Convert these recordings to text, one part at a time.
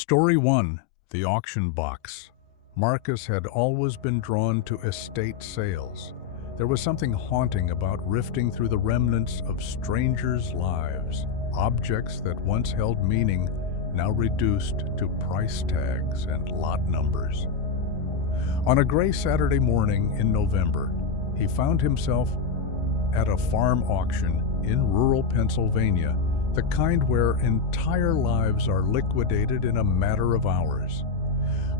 Story 1. The Auction Box. Marcus had always been drawn to estate sales. There was something haunting about rifting through the remnants of strangers' lives. Objects that once held meaning, now reduced to price tags and lot numbers. On a gray Saturday morning in November, he found himself at a farm auction in rural Pennsylvania, the kind where entire lives are liquidated in a matter of hours.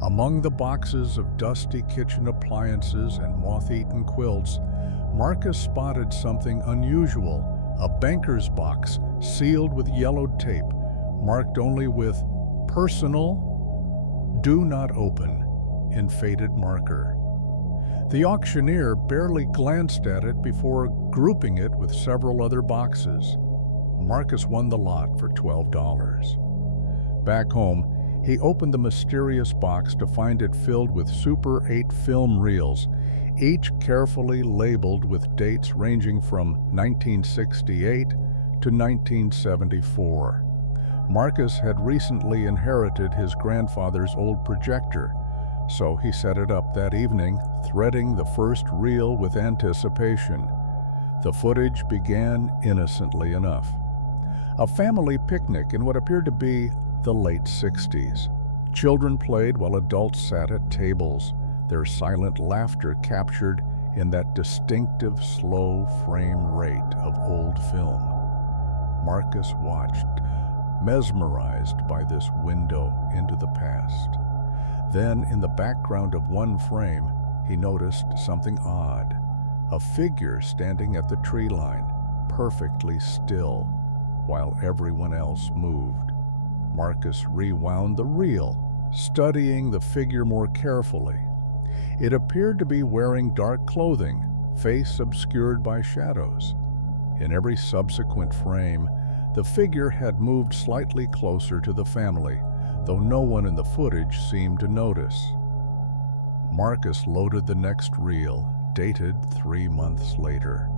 Among the boxes of dusty kitchen appliances and moth-eaten quilts, Marcus spotted something unusual, a banker's box sealed with yellowed tape, marked only with "Personal, Do Not Open" in faded marker. The auctioneer barely glanced at it before grouping it with several other boxes. Marcus won the lot for $12. Back home, he opened the mysterious box to find it filled with Super 8 film reels, each carefully labeled with dates ranging from 1968 to 1974. Marcus had recently inherited his grandfather's old projector, so he set it up that evening, threading the first reel with anticipation. The footage began innocently enough. A family picnic in what appeared to be the late 60s. Children played while adults sat at tables, their silent laughter captured in that distinctive slow frame rate of old film. Marcus watched, mesmerized by this window into the past. Then, in the background of one frame, he noticed something odd. A figure standing at the tree line, perfectly still, while everyone else moved. Marcus rewound the reel, studying the figure more carefully. It appeared to be wearing dark clothing, face obscured by shadows. In every subsequent frame, the figure had moved slightly closer to the family, though no one in the footage seemed to notice. Marcus loaded the next reel, dated 3 months later.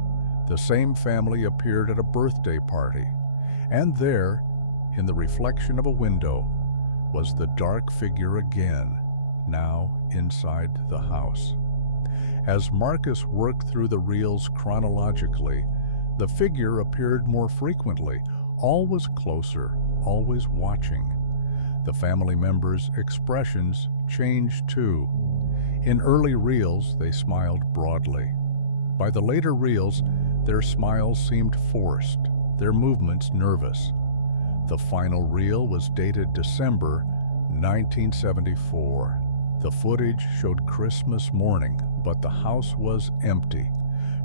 The same family appeared at a birthday party, and there, in the reflection of a window, was the dark figure again, now inside the house. As Marcus worked through the reels chronologically, the figure appeared more frequently, always closer, always watching. The family members' expressions changed too. In early reels, they smiled broadly. By the later reels, their smiles seemed forced, their movements nervous. The final reel was dated December 1974. The footage showed Christmas morning, but the house was empty,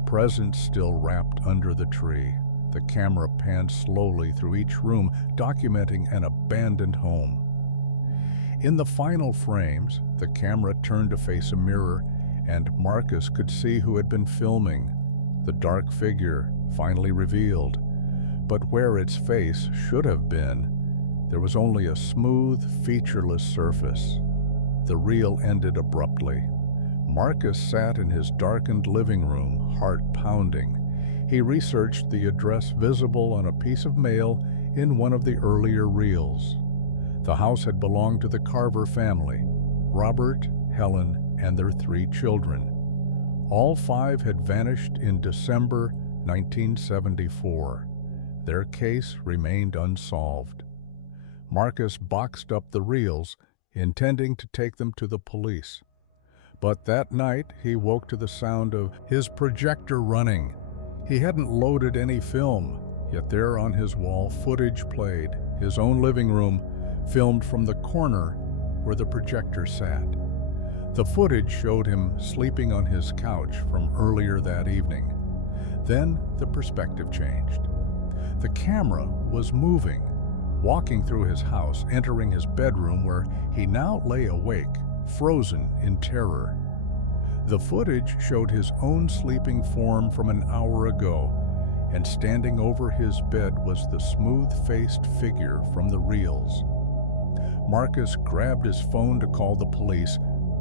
presents still wrapped under the tree. The camera panned slowly through each room, documenting an abandoned home. In the final frames, the camera turned to face a mirror, and Marcus could see who had been filming. The dark figure finally revealed. But where its face should have been, there was only a smooth, featureless surface. The reel ended abruptly. Marcus sat in his darkened living room, heart pounding. He researched the address visible on a piece of mail in one of the earlier reels. The house had belonged to the Carver family, Robert, Helen, and their 3 children. All 5 had vanished in December 1974. Their case remained unsolved. Marcus boxed up the reels, intending to take them to the police. But that night, he woke to the sound of his projector running. He hadn't loaded any film, yet there on his wall, footage played, his own living room, filmed from the corner where the projector sat. The footage showed him sleeping on his couch from earlier that evening. Then the perspective changed. The camera was moving, walking through his house, entering his bedroom where he now lay awake, frozen in terror. The footage showed his own sleeping form from an hour ago, and standing over his bed was the smooth-faced figure from the reels. Marcus grabbed his phone to call the police,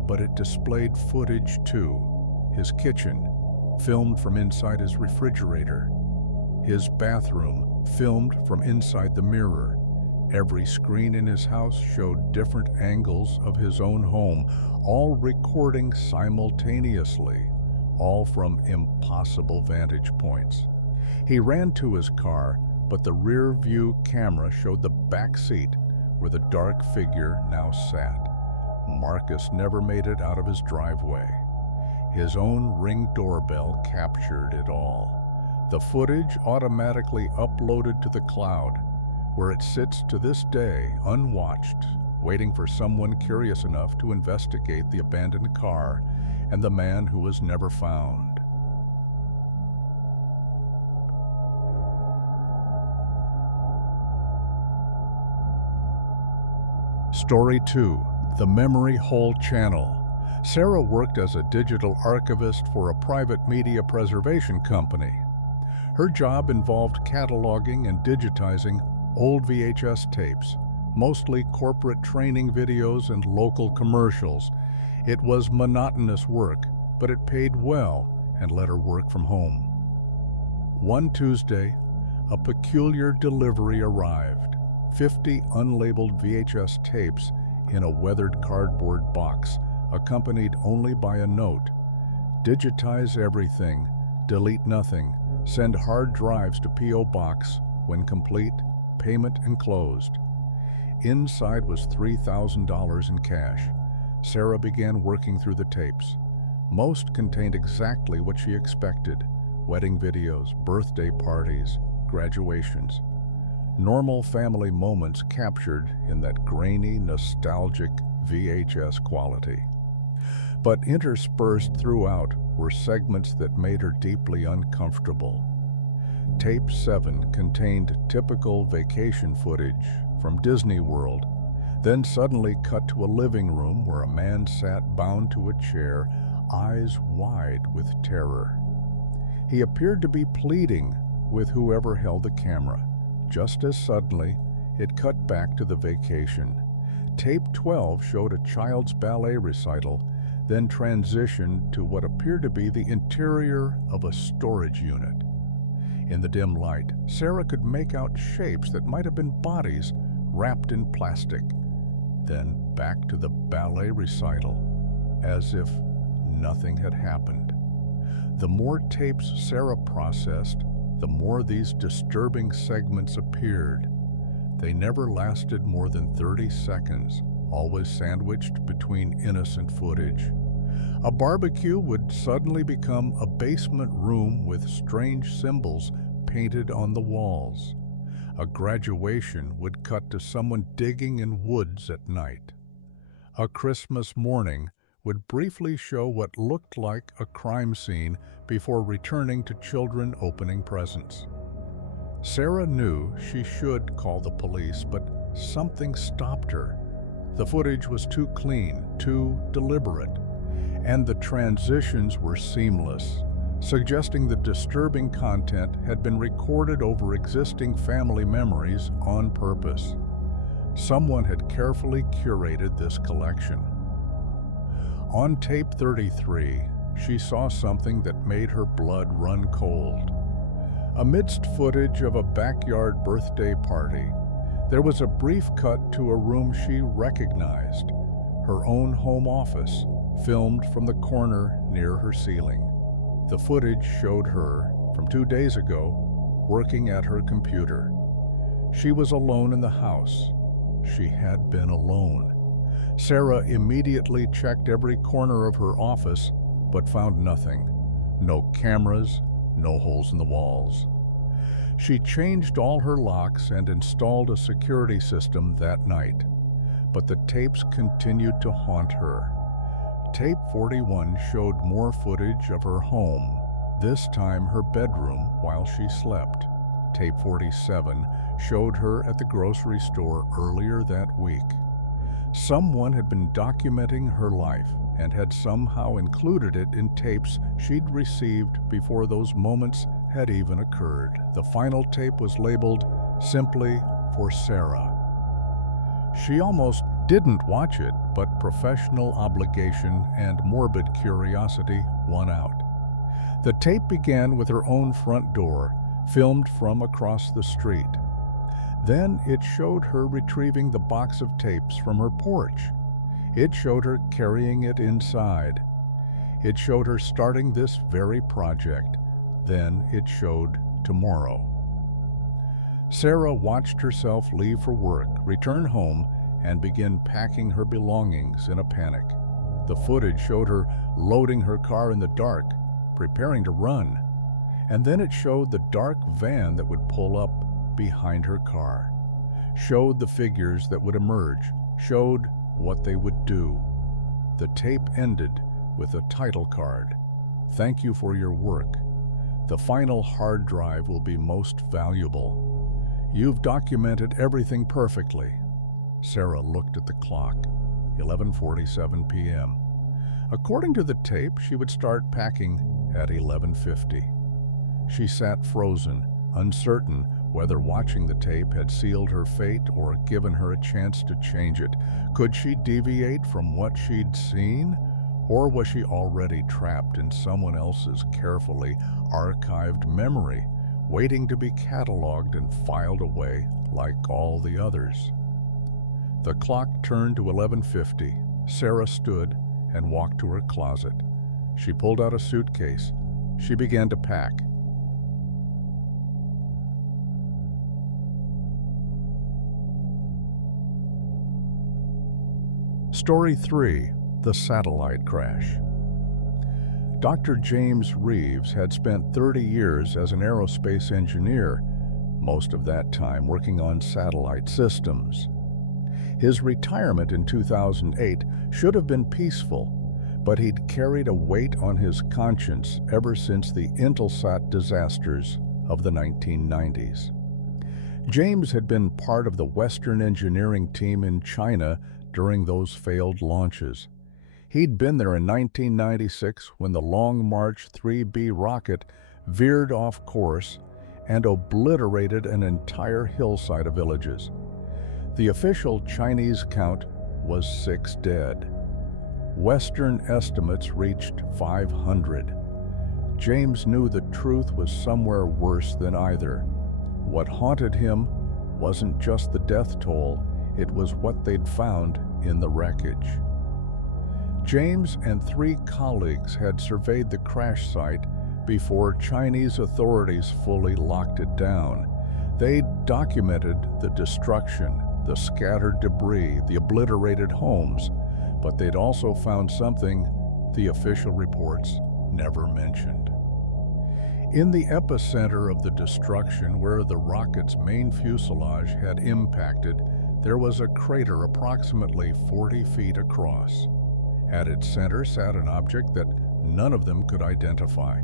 but it displayed footage too. His kitchen, filmed from inside his refrigerator. His bathroom, filmed from inside the mirror. Every screen in his house showed different angles of his own home, all recording simultaneously, all from impossible vantage points. He ran to his car, but the rear view camera showed the back seat where the dark figure now sat. Marcus never made it out of his driveway. His own Ring doorbell captured it all. The footage automatically uploaded to the cloud, where it sits to this day unwatched, waiting for someone curious enough to investigate the abandoned car and the man who was never found. Story 2. The Memory Hole Channel. Sarah worked as a digital archivist for a private media preservation company. Her job involved cataloging and digitizing old VHS tapes, mostly corporate training videos and local commercials. It was monotonous work, but it paid well and let her work from home. One Tuesday, a peculiar delivery arrived. 50 unlabeled VHS tapes in a weathered cardboard box, accompanied only by a note. Digitize everything, delete nothing, send hard drives to P.O. Box. When complete, payment enclosed. Inside was $3,000 in cash. Sarah began working through the tapes. Most contained exactly what she expected: wedding videos, birthday parties, graduations. Normal family moments captured in that grainy, nostalgic VHS quality. But interspersed throughout were segments that made her deeply uncomfortable. Tape 7 contained typical vacation footage from Disney World, then suddenly cut to a living room where a man sat bound to a chair, eyes wide with terror. He appeared to be pleading with whoever held the camera. Just as suddenly, it cut back to the vacation. Tape 12 showed a child's ballet recital, then transitioned to what appeared to be the interior of a storage unit. In the dim light, Sarah could make out shapes that might have been bodies wrapped in plastic. Then back to the ballet recital, as if nothing had happened. The more tapes Sarah processed, the more these disturbing segments appeared. They never lasted more than 30 seconds, always sandwiched between innocent footage. A barbecue would suddenly become a basement room with strange symbols painted on the walls. A graduation would cut to someone digging in woods at night. A Christmas morning would briefly show what looked like a crime scene before returning to children opening presents. Sarah knew she should call the police, but something stopped her. The footage was too clean, too deliberate, and the transitions were seamless, suggesting the disturbing content had been recorded over existing family memories on purpose. Someone had carefully curated this collection. On tape 33, she saw something that made her blood run cold. Amidst footage of a backyard birthday party, there was a brief cut to a room she recognized, her own home office, filmed from the corner near her ceiling. The footage showed her, from 2 days ago, working at her computer. She was alone in the house. She had been alone. Sarah immediately checked every corner of her office, but found nothing. No cameras, no holes in the walls. She changed all her locks and installed a security system that night, but the tapes continued to haunt her. Tape 41 showed more footage of her home, this time her bedroom while she slept. Tape 47 showed her at the grocery store earlier that week. Someone had been documenting her life and had somehow included it in tapes she'd received before those moments had even occurred. The final tape was labeled simply for Sarah. She almost didn't watch it, but professional obligation and morbid curiosity won out. The tape began with her own front door, filmed from across the street. Then it showed her retrieving the box of tapes from her porch. It showed her carrying it inside. It showed her starting this very project. Then it showed tomorrow. Sarah watched herself leave for work, return home, and begin packing her belongings in a panic. The footage showed her loading her car in the dark, preparing to run. And then it showed the dark van that would pull up behind her car, showed the figures that would emerge, showed what they would do. The tape ended with a title card. "Thank you for your work. The final hard drive will be most valuable. You've documented everything perfectly." Sarah looked at the clock, 11:47 p.m. According to the tape, she would start packing at 11:50. She sat frozen, uncertain whether watching the tape had sealed her fate or given her a chance to change it. Could she deviate from what she'd seen? Or was she already trapped in someone else's carefully archived memory, waiting to be cataloged and filed away like all the others? The clock turned to 11:50. Sarah stood and walked to her closet. She pulled out a suitcase. She began to pack. Story 3. The Satellite Crash. Dr. James Reeves had spent 30 years as an aerospace engineer, most of that time working on satellite systems. His retirement in 2008 should have been peaceful, but he'd carried a weight on his conscience ever since the Intelsat disasters of the 1990s. James had been part of the Western engineering team in China during those failed launches. He'd been there in 1996 when the Long March 3B rocket veered off course and obliterated an entire hillside of villages. The official Chinese count was 6 dead. Western estimates reached 500. James knew the truth was somewhere worse than either. What haunted him wasn't just the death toll, it was what they'd found in the wreckage. James and 3 colleagues had surveyed the crash site before Chinese authorities fully locked it down. They documented the destruction, the scattered debris, the obliterated homes, but they'd also found something the official reports never mentioned. In the epicenter of the destruction, where the rocket's main fuselage had impacted, there was a crater approximately 40 feet across. At its center sat an object that none of them could identify.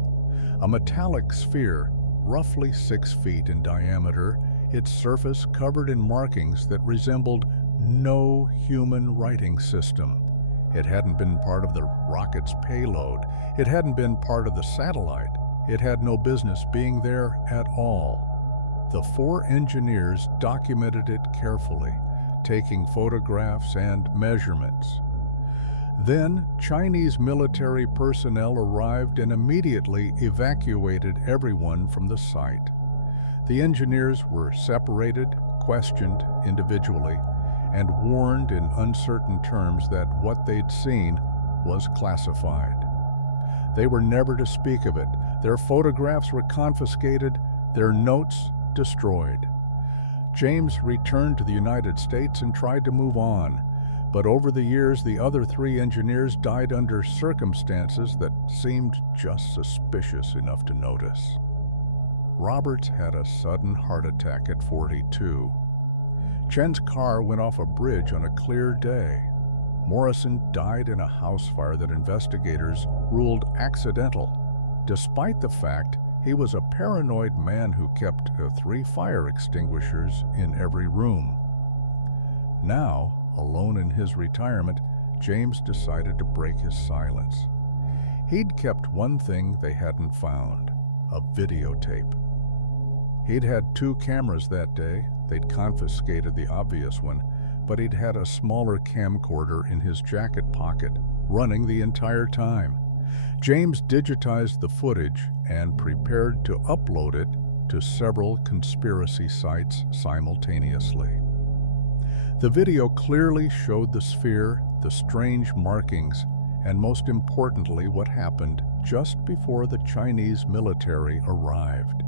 A metallic sphere, roughly 6 feet in diameter, its surface covered in markings that resembled no human writing system. It hadn't been part of the rocket's payload. It hadn't been part of the satellite. It had no business being there at all. The 4 engineers documented it carefully, taking photographs and measurements. Then, Chinese military personnel arrived and immediately evacuated everyone from the site. The engineers were separated, questioned individually, and warned in uncertain terms that what they'd seen was classified. They were never to speak of it. Their photographs were confiscated, their notes destroyed. James returned to the United States and tried to move on. But over the years, the other 3 engineers died under circumstances that seemed just suspicious enough to notice. Roberts had a sudden heart attack at 42. Chen's car went off a bridge on a clear day. Morrison died in a house fire that investigators ruled accidental, despite the fact he was a paranoid man who kept 3 fire extinguishers in every room. Now, alone in his retirement, James decided to break his silence. He'd kept one thing they hadn't found, a videotape. He'd had 2 cameras that day. They'd confiscated the obvious one, but he'd had a smaller camcorder in his jacket pocket, running the entire time. James digitized the footage and prepared to upload it to several conspiracy sites simultaneously. The video clearly showed the sphere, the strange markings, and most importantly, what happened just before the Chinese military arrived.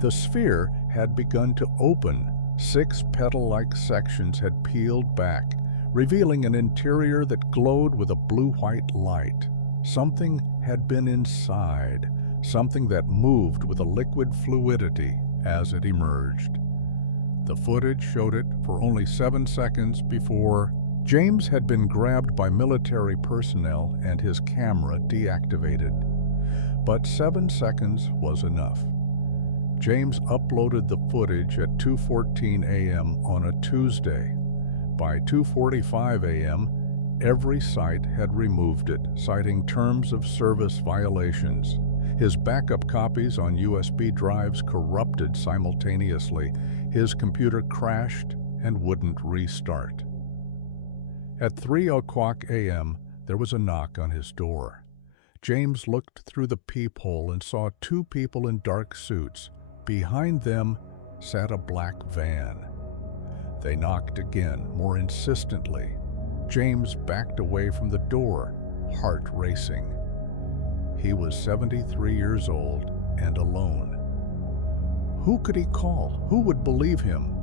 The sphere had begun to open. 6 petal-like sections had peeled back, revealing an interior that glowed with a blue-white light. Something had been inside, something that moved with a liquid fluidity as it emerged. The footage showed it for only 7 seconds before James had been grabbed by military personnel and his camera deactivated. But 7 seconds was enough. James uploaded the footage at 2:14 a.m. on a Tuesday. By 2:45 a.m., every site had removed it, citing terms of service violations. His backup copies on USB drives corrupted simultaneously. His computer crashed and wouldn't restart. At 3:00 a.m., there was a knock on his door. James looked through the peephole and saw 2 people in dark suits. Behind them sat a black van. They knocked again, more insistently. James backed away from the door, heart racing. He was 73 years old and alone. Who could he call? Who would believe him?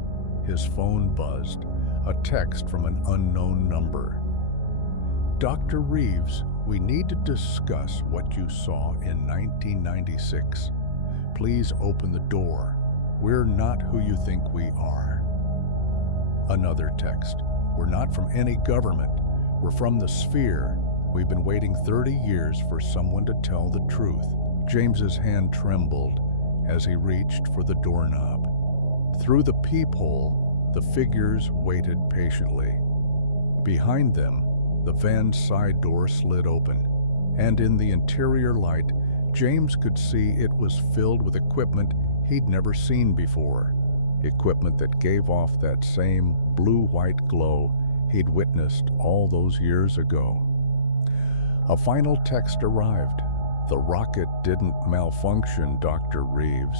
His phone buzzed, a text from an unknown number. Dr. Reeves, we need to discuss what you saw in 1996. Please open the door. We're not who you think we are. Another text. We're not from any government. We're from the sphere. We've been waiting 30 years for someone to tell the truth. James's hand trembled as he reached for the doorknob. Through the peephole, the figures waited patiently. Behind them, the van's side door slid open, and in the interior light, James could see it was filled with equipment he'd never seen before. Equipment that gave off that same blue-white glow he'd witnessed all those years ago. A final text arrived. The rocket didn't malfunction, Dr. Reeves.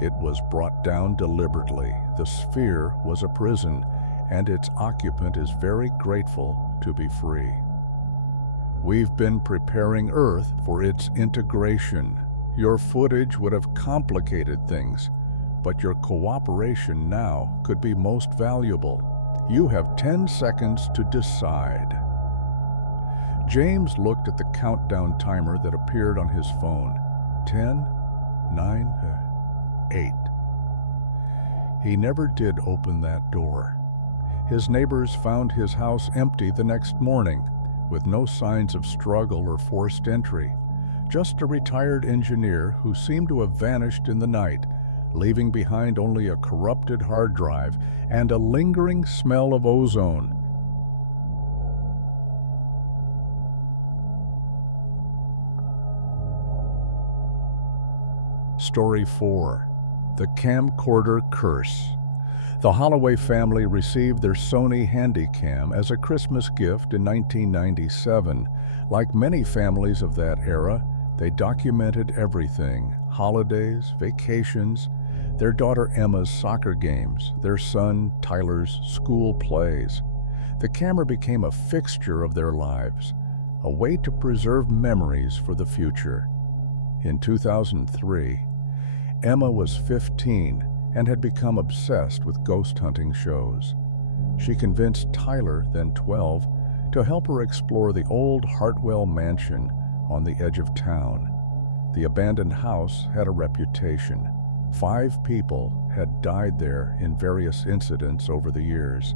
It was brought down deliberately. The sphere was a prison, and its occupant is very grateful to be free. We've been preparing Earth for its integration. Your footage would have complicated things, but your cooperation now could be most valuable. You have 10 seconds to decide. James looked at the countdown timer that appeared on his phone. 10, 9, 8. He never did open that door. His neighbors found his house empty the next morning, with no signs of struggle or forced entry. Just a retired engineer who seemed to have vanished in the night, leaving behind only a corrupted hard drive and a lingering smell of ozone. Story 4. The Camcorder Curse. The Holloway family received their Sony Handycam as a Christmas gift in 1997. Like many families of that era, they documented everything: holidays, vacations, their daughter Emma's soccer games, their son Tyler's school plays. The camera became a fixture of their lives, a way to preserve memories for the future. In 2003, Emma was 15 and had become obsessed with ghost hunting shows. She convinced Tyler, then 12, to help her explore the old Hartwell mansion on the edge of town. The abandoned house had a reputation. 5 people had died there in various incidents over the years.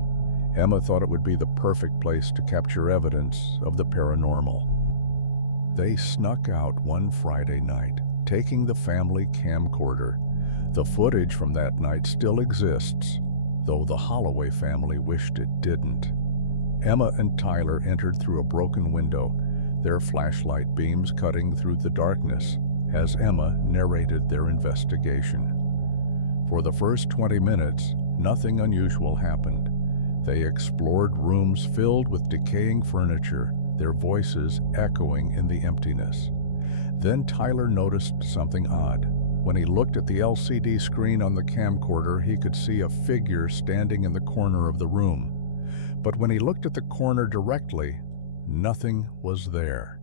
Emma thought it would be the perfect place to capture evidence of the paranormal. They snuck out one Friday night, taking the family camcorder. The footage from that night still exists, though the Holloway family wished it didn't. Emma and Tyler entered through a broken window, their flashlight beams cutting through the darkness as Emma narrated their investigation. For the first 20 minutes, nothing unusual happened. They explored rooms filled with decaying furniture, their voices echoing in the emptiness. Then Tyler noticed something odd. When he looked at the LCD screen on the camcorder, he could see a figure standing in the corner of the room. But when he looked at the corner directly, nothing was there.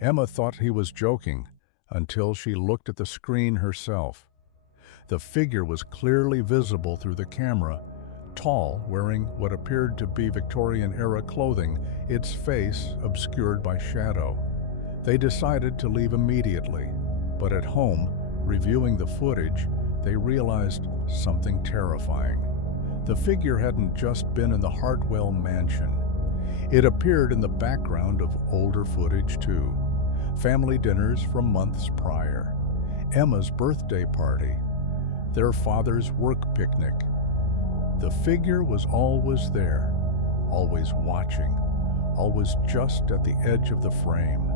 Emma thought he was joking until she looked at the screen herself. The figure was clearly visible through the camera, tall, wearing what appeared to be Victorian-era clothing, its face obscured by shadow. They decided to leave immediately, but at home, reviewing the footage, they realized something terrifying. The figure hadn't just been in the Hartwell mansion. It appeared in the background of older footage too. Family dinners from months prior, Emma's birthday party, their father's work picnic. The figure was always there, always watching, always just at the edge of the frame.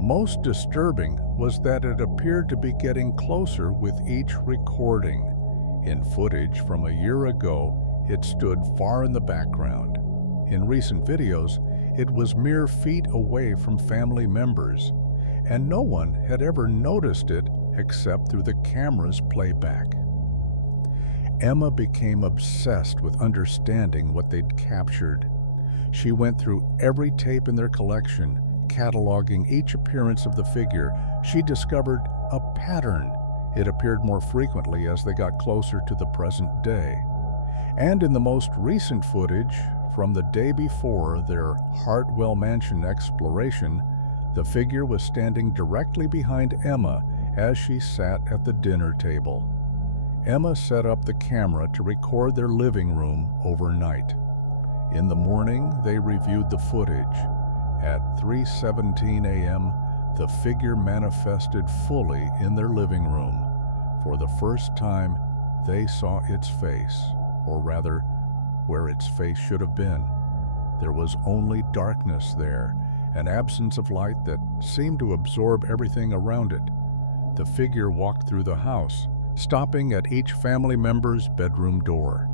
Most disturbing was that it appeared to be getting closer with each recording. In footage from a year ago, it stood far in the background. In recent videos, it was mere feet away from family members, and no one had ever noticed it except through the camera's playback. Emma became obsessed with understanding what they'd captured. She went through every tape in their collection, cataloging each appearance of the figure. She discovered a pattern. It appeared more frequently as they got closer to the present day. And in the most recent footage, from the day before their Hartwell Mansion exploration, the figure was standing directly behind Emma as she sat at the dinner table. Emma set up the camera to record their living room overnight. In the morning, they reviewed the footage. At 3:17 a.m., the figure manifested fully in their living room. For the first time, they saw its face, or rather, where its face should have been. There was only darkness there, an absence of light that seemed to absorb everything around it. The figure walked through the house, stopping at each family member's bedroom door.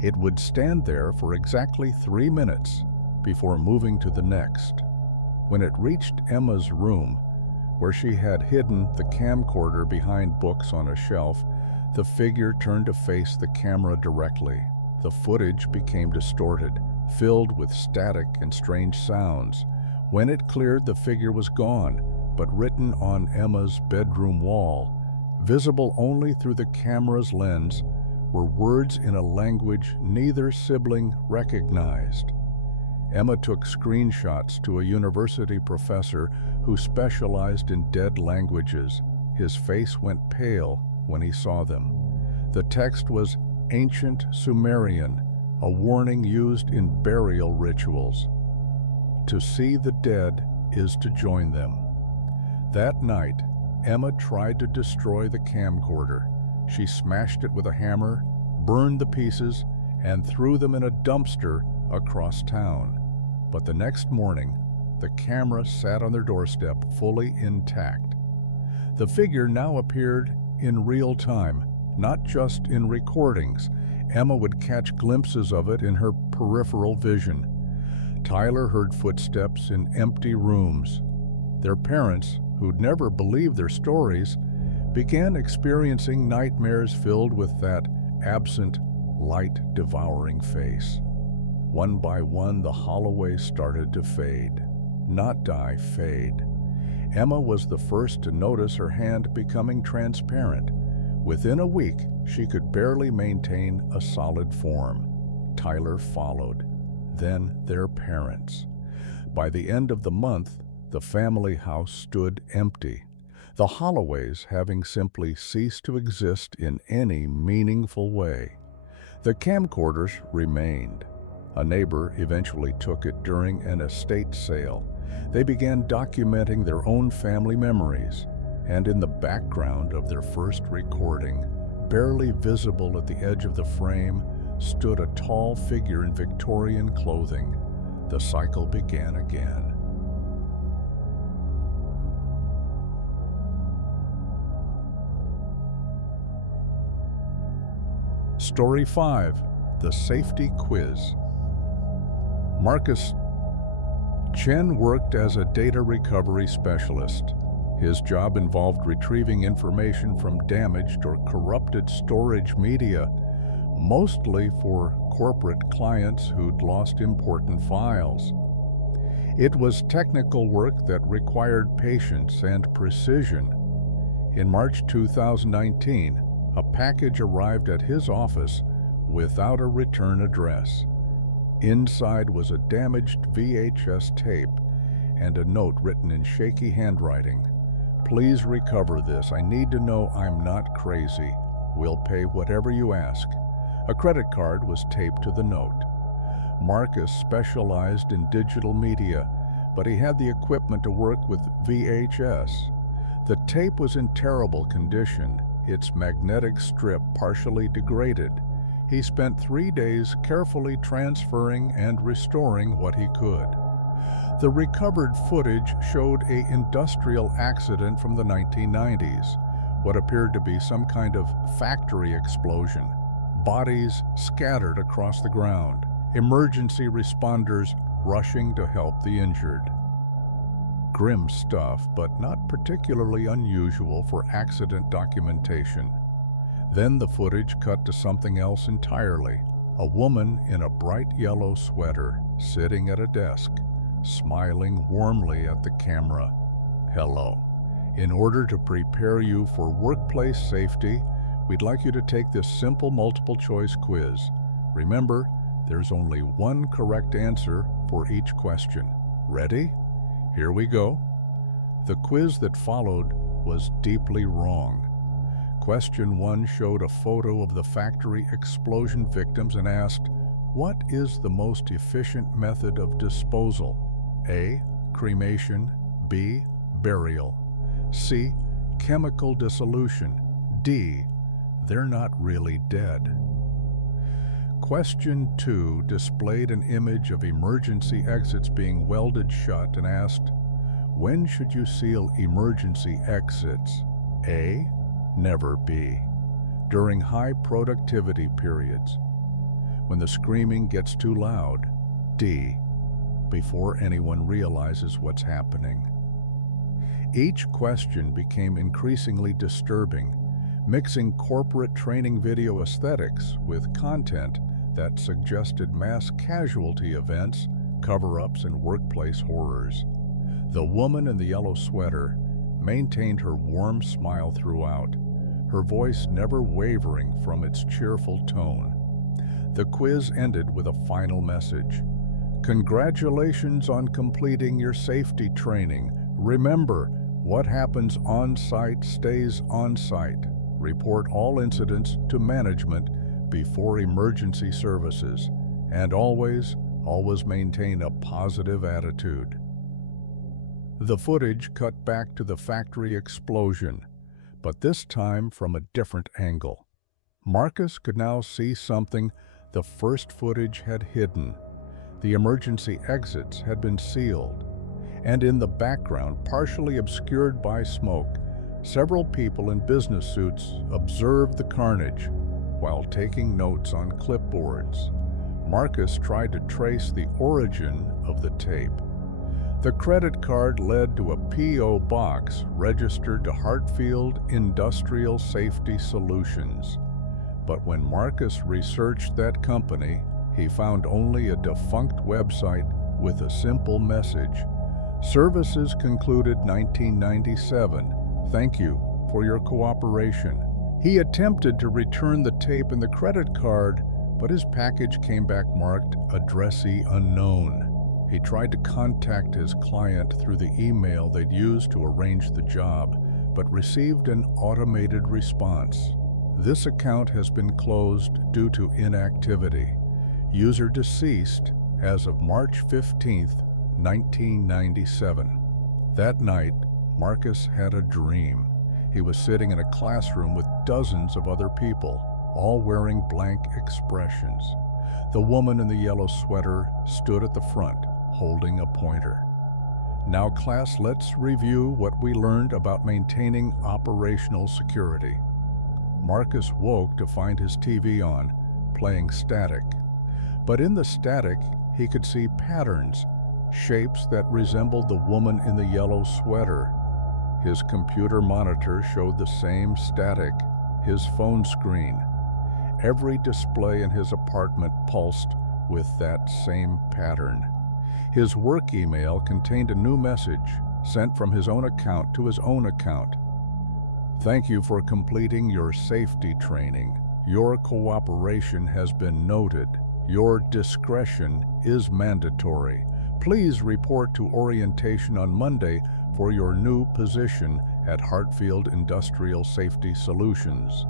It would stand there for exactly 3 minutes before moving to the next. When it reached Emma's room, where she had hidden the camcorder behind books on a shelf, the figure turned to face the camera directly. The footage became distorted, filled with static and strange sounds. When it cleared, the figure was gone, but written on Emma's bedroom wall, visible only through the camera's lens, were words in a language neither sibling recognized. Emma took screenshots to a university professor who specialized in dead languages. His face went pale when he saw them. The text was Ancient Sumerian, a warning used in burial rituals. To see the dead is to join them. That night, Emma tried to destroy the camcorder. She smashed it with a hammer, burned the pieces, and threw them in a dumpster across town. But the next morning, the camera sat on their doorstep fully intact. The figure now appeared in real time, not just in recordings. Emma would catch glimpses of it in her peripheral vision. Tyler heard footsteps in empty rooms. Their parents, who'd never believed their stories, began experiencing nightmares filled with that absent, light-devouring face. One by one, the hallways started to fade. Not die, fade. Emma was the first to notice her hand becoming transparent. Within a week, she could barely maintain a solid form. Tyler followed, then their parents. By the end of the month, the family house stood empty, the hallways having simply ceased to exist in any meaningful way. The camcorders remained. A neighbor eventually took it during an estate sale. They began documenting their own family memories, and in the background of their first recording, barely visible at the edge of the frame, stood a tall figure in Victorian clothing. The cycle began again. Story 5. The Safety Quiz. Marcus Chen worked as a data recovery specialist. His job involved retrieving information from damaged or corrupted storage media, mostly for corporate clients who'd lost important files. It was technical work that required patience and precision. In March 2019, a package arrived at his office without a return address. Inside was a damaged VHS tape and a note written in shaky handwriting. "Please recover this. I need to know I'm not crazy. We'll pay whatever you ask." A credit card was taped to the note. Marcus specialized in digital media, but he had the equipment to work with VHS. The tape was in terrible condition, its magnetic strip partially degraded. He spent 3 days carefully transferring and restoring what he could. The recovered footage showed an industrial accident from the 1990s, what appeared to be some kind of factory explosion. Bodies scattered across the ground, emergency responders rushing to help the injured. Grim stuff, but not particularly unusual for accident documentation. Then the footage cut to something else entirely. A woman in a bright yellow sweater sitting at a desk, smiling warmly at the camera. "Hello. In order to prepare you for workplace safety, we'd like you to take this simple multiple-choice quiz. Remember, there's only one correct answer for each question. Ready? Here we go." The quiz that followed was deeply wrong. Question 1 showed a photo of the factory explosion victims and asked, "What is the most efficient method of disposal? A. Cremation. B. Burial. C. Chemical dissolution. D. They're not really dead." Question 2 displayed an image of emergency exits being welded shut and asked, "When should you seal emergency exits? A. Never. B. During high productivity periods. When the screaming gets too loud. D. Before anyone realizes what's happening." Each question became increasingly disturbing, mixing corporate training video aesthetics with content that suggested mass casualty events, cover-ups, and workplace horrors. The woman in the yellow sweater maintained her warm smile throughout, her voice never wavering from its cheerful tone. The quiz ended with a final message. "Congratulations on completing your safety training. Remember, what happens on-site stays on-site. Report all incidents to management before emergency services, and always maintain a positive attitude." The footage cut back to the factory explosion, but this time from a different angle. Marcus could now see something the first footage had hidden. The emergency exits had been sealed, and in the background, partially obscured by smoke, several people in business suits observed the carnage while taking notes on clipboards. Marcus tried to trace the origin of the tape. The credit card led to a P.O. box registered to Hartfield Industrial Safety Solutions. But when Marcus researched that company, he found only a defunct website with a simple message. "Services concluded 1997. Thank you for your cooperation." He attempted to return the tape and the credit card, but his package came back marked "addressee unknown." He tried to contact his client through the email they'd used to arrange the job, but received an automated response. "This account has been closed due to inactivity. User deceased as of March 15, 1997. That night, Marcus had a dream. He was sitting in a classroom with dozens of other people, all wearing blank expressions. The woman in the yellow sweater stood at the front, holding a pointer. "Now, class, let's review what we learned about maintaining operational security." Marcus woke to find his TV on, playing static. But in the static, he could see patterns, shapes that resembled the woman in the yellow sweater. His computer monitor showed the same static, his phone screen. Every display in his apartment pulsed with that same pattern. His work email contained a new message, sent from his own account to his own account. "Thank you for completing your safety training. Your cooperation has been noted. Your discretion is mandatory. Please report to orientation on Monday for your new position at Hartfield Industrial Safety Solutions."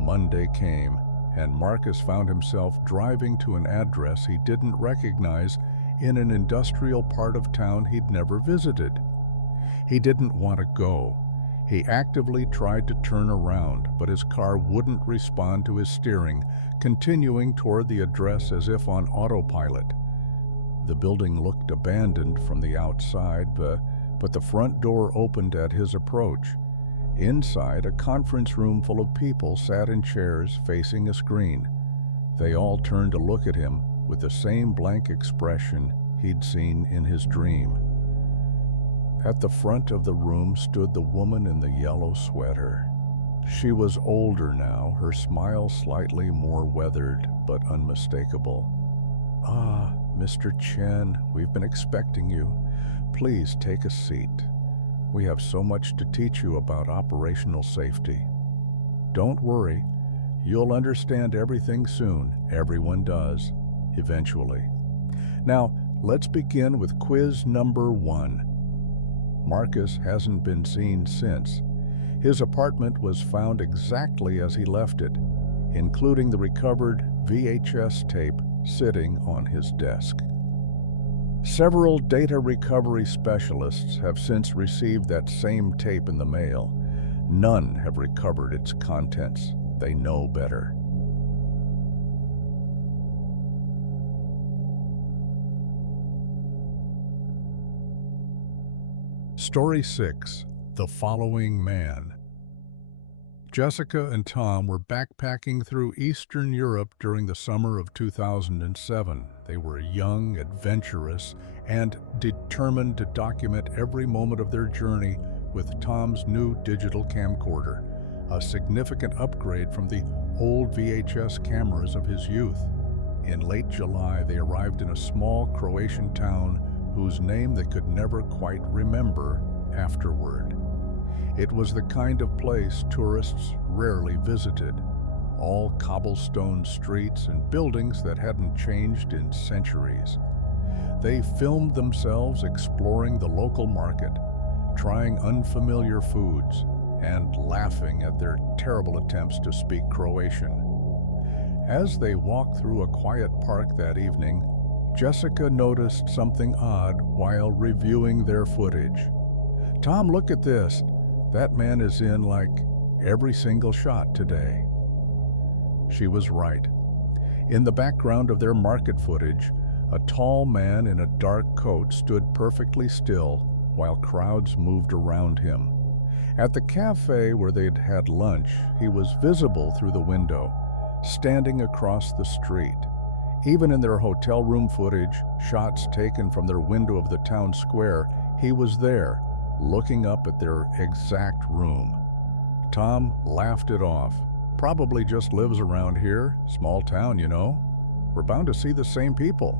Monday came, and Marcus found himself driving to an address he didn't recognize in an industrial part of town he'd never visited. He didn't want to go. He actively tried to turn around, but his car wouldn't respond to his steering, continuing toward the address as if on autopilot. The building looked abandoned from the outside, but the front door opened at his approach. Inside, a conference room full of people sat in chairs facing a screen. They all turned to look at him with the same blank expression he'd seen in his dream. At the front of the room stood the woman in the yellow sweater. She was older now, her smile slightly more weathered but unmistakable. "Ah, Mr. Chen, we've been expecting you. Please take a seat. We have so much to teach you about operational safety. Don't worry, you'll understand everything soon. Everyone does, eventually. Now, let's begin with quiz number 1. Marcus hasn't been seen since. His apartment was found exactly as he left it, including the recovered VHS tape sitting on his desk. Several data recovery specialists have since received that same tape in the mail. None have recovered its contents. They know better. Story 6. The Following Man. Jessica and Tom were backpacking through Eastern Europe during the summer of 2007. They were young, adventurous, and determined to document every moment of their journey with Tom's new digital camcorder, a significant upgrade from the old VHS cameras of his youth. In late July, they arrived in a small Croatian town whose name they could never quite remember afterward. It was the kind of place tourists rarely visited, all cobblestone streets and buildings that hadn't changed in centuries. They filmed themselves exploring the local market, trying unfamiliar foods, and laughing at their terrible attempts to speak Croatian. As they walked through a quiet park that evening, Jessica noticed something odd while reviewing their footage. "Tom, look at this. That man is in like every single shot today." She was right. In the background of their market footage, a tall man in a dark coat stood perfectly still while crowds moved around him. At the cafe where they'd had lunch, he was visible through the window, standing across the street. Even in their hotel room footage, shots taken from their window of the town square, he was there, looking up at their exact room. Tom laughed it off. "Probably just lives around here. Small town, you know. We're bound to see the same people."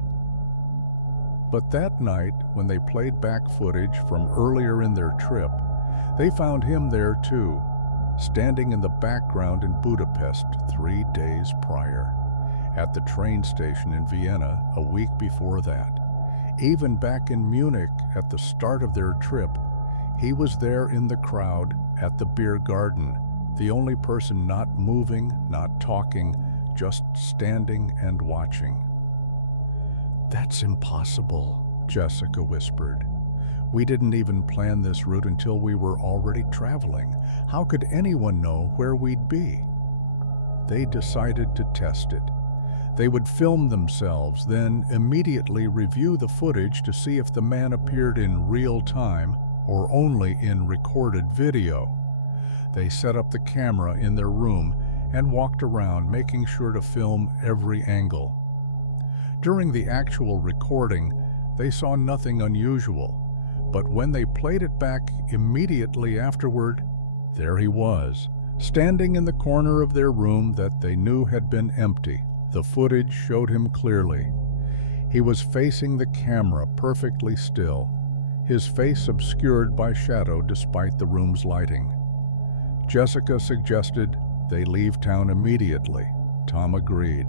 But that night, when they played back footage from earlier in their trip, they found him there too, standing in the background in Budapest 3 days prior, at the train station in Vienna a week before that. Even back in Munich at the start of their trip, he was there in the crowd at the beer garden, the only person not moving, not talking, just standing and watching. "That's impossible," Jessica whispered. "We didn't even plan this route until we were already traveling. How could anyone know where we'd be?" They decided to test it. They would film themselves, then immediately review the footage to see if the man appeared in real time or only in recorded video. They set up the camera in their room and walked around, making sure to film every angle. During the actual recording, they saw nothing unusual, But when they played it back immediately afterward, there he was, standing in the corner of their room that they knew had been empty. The footage showed him clearly. He was facing the camera, perfectly still, his face obscured by shadow despite the room's lighting. Jessica suggested they leave town immediately. Tom agreed.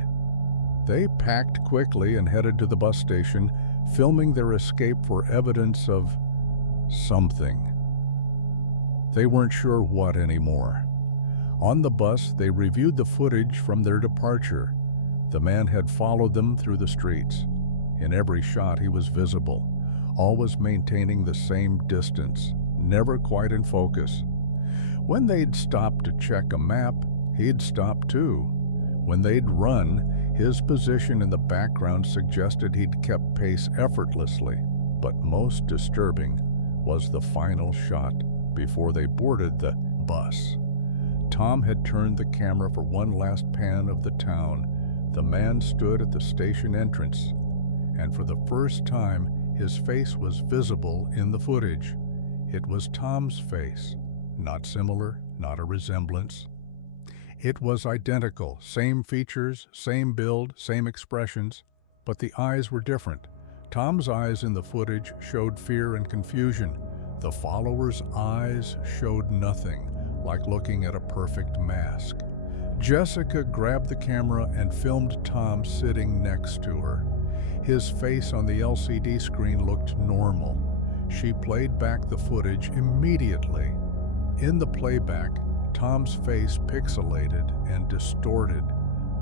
They packed quickly and headed to the bus station, filming their escape for evidence of something. They weren't sure what anymore. On the bus, they reviewed the footage from their departure. The man had followed them through the streets. In every shot, he was visible, always maintaining the same distance, never quite in focus. When they'd stop to check a map, he'd stop too. When they'd run, his position in the background suggested he'd kept pace effortlessly. But most disturbing was the final shot before they boarded the bus. Tom had turned the camera for one last pan of the town. The man stood at the station entrance, and for the first time, his face was visible in the footage. It was Tom's face, not similar, not a resemblance. It was identical, same features, same build, same expressions, but the eyes were different. Tom's eyes in the footage showed fear and confusion. The follower's eyes showed nothing, like looking at a perfect mask. Jessica grabbed the camera and filmed Tom sitting next to her. His face on the LCD screen looked normal. She played back the footage immediately. In the playback, Tom's face pixelated and distorted,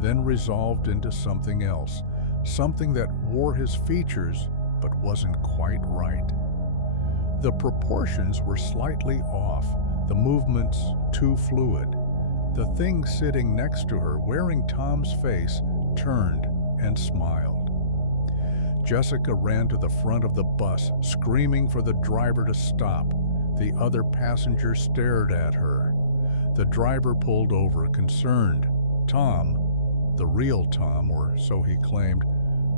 then resolved into something else, something that wore his features but wasn't quite right. The proportions were slightly off, the movements too fluid. The thing sitting next to her, wearing Tom's face, turned and smiled. Jessica ran to the front of the bus, screaming for the driver to stop. The other passengers stared at her. The driver pulled over, concerned. Tom, the real Tom, or so he claimed,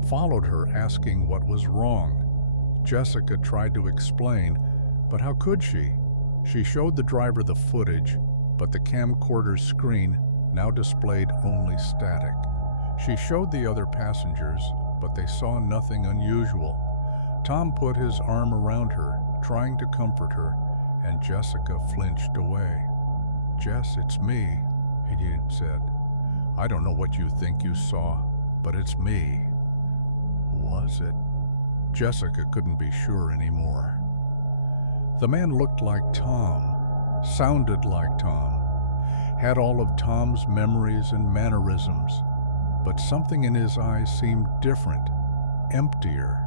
followed her, asking what was wrong. Jessica tried to explain, but how could she? She showed the driver the footage, but the camcorder's screen now displayed only static. She showed the other passengers, but they saw nothing unusual. Tom put his arm around her, trying to comfort her, and Jessica flinched away. "Jess, it's me," he said. "I don't know what you think you saw, but it's me." Was it? Jessica couldn't be sure anymore. The man looked like Tom, sounded like Tom, had all of Tom's memories and mannerisms, but something in his eyes seemed different, emptier.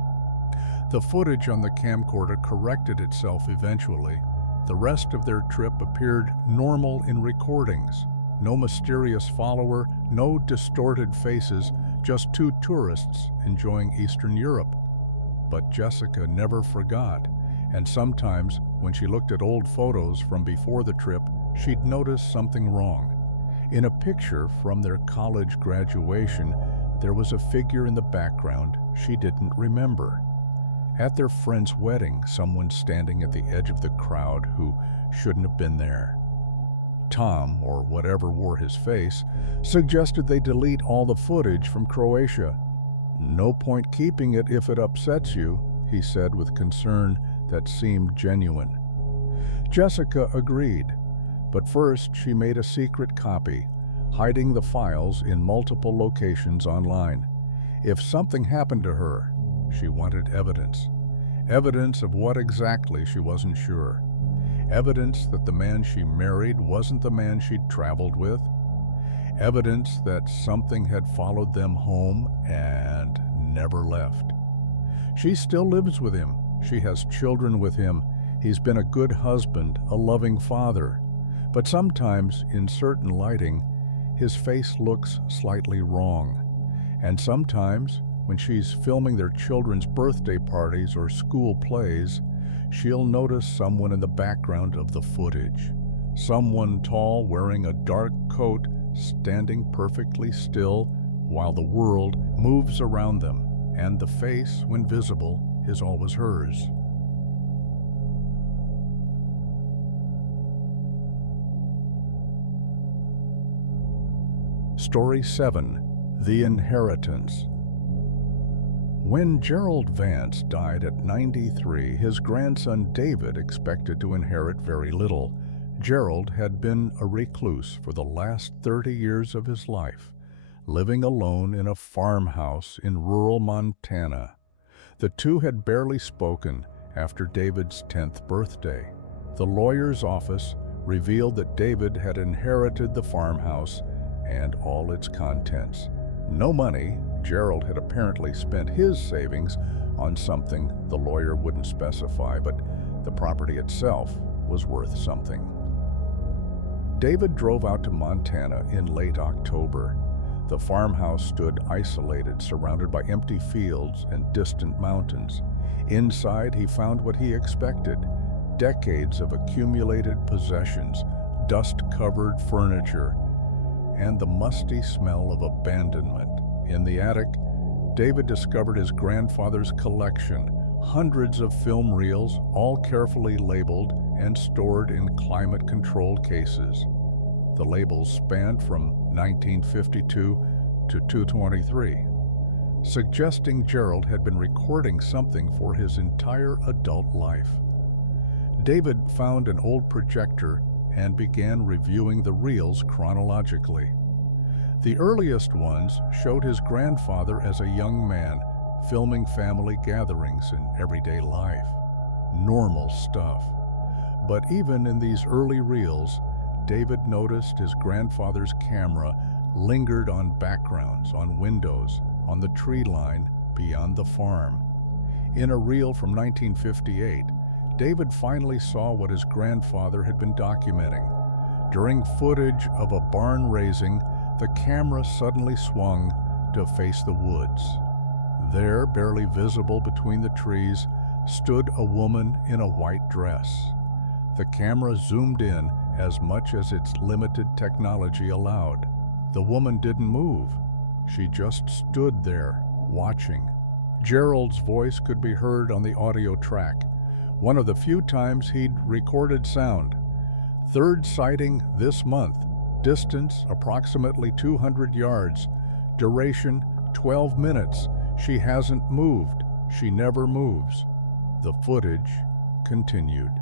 The footage on the camcorder corrected itself eventually. The rest of their trip appeared normal in recordings. No mysterious follower, no distorted faces, just two tourists enjoying Eastern Europe. But Jessica never forgot, and sometimes when she looked at old photos from before the trip, she'd notice something wrong. In a picture from their college graduation, there was a figure in the background she didn't remember. At their friend's wedding, someone standing at the edge of the crowd who shouldn't have been there. Tom, or whatever wore his face, suggested they delete all the footage from Croatia. "No point keeping it if it upsets you," he said with concern that seemed genuine. Jessica agreed, but first she made a secret copy, hiding the files in multiple locations online. If something happened to her, she wanted evidence. Evidence of what exactly, she wasn't sure. Evidence that the man she married wasn't the man she'd traveled with. Evidence that something had followed them home and never left. She still lives with him. She has children with him. He's been a good husband, a loving father. But sometimes, in certain lighting, his face looks slightly wrong. And sometimes, when she's filming their children's birthday parties or school plays, she'll notice someone in the background of the footage. Someone tall, wearing a dark coat, standing perfectly still while the world moves around them, and the face, when visible, is always hers. Story 7. The Inheritance. When Gerald Vance died at 93, his grandson David expected to inherit very little. Gerald had been a recluse for the last 30 years of his life, living alone in a farmhouse in rural Montana. The two had barely spoken after David's 10th birthday. The lawyer's office revealed that David had inherited the farmhouse and all its contents. No money. Gerald had apparently spent his savings on something the lawyer wouldn't specify, but the property itself was worth something. David drove out to Montana in late October. The farmhouse stood isolated, surrounded by empty fields and distant mountains. Inside, he found what he expected: decades of accumulated possessions, dust-covered furniture, and the musty smell of abandonment. In the attic, David discovered his grandfather's collection, hundreds of film reels, all carefully labeled and stored in climate-controlled cases. The labels spanned from 1952 to 2023, suggesting Gerald had been recording something for his entire adult life. David found an old projector and began reviewing the reels chronologically. The earliest ones showed his grandfather as a young man, filming family gatherings and everyday life. Normal stuff. But even in these early reels, David noticed his grandfather's camera lingered on backgrounds, on windows, on the tree line beyond the farm. In a reel from 1958, David finally saw what his grandfather had been documenting. During footage of a barn raising, the camera suddenly swung to face the woods. There, barely visible between the trees, stood a woman in a white dress. The camera zoomed in as much as its limited technology allowed. The woman didn't move. She just stood there, watching. Gerald's voice could be heard on the audio track, one of the few times he'd recorded sound. Third sighting this month. Distance approximately 200 yards. Duration 12 minutes. She hasn't moved. She never moves. The footage continued.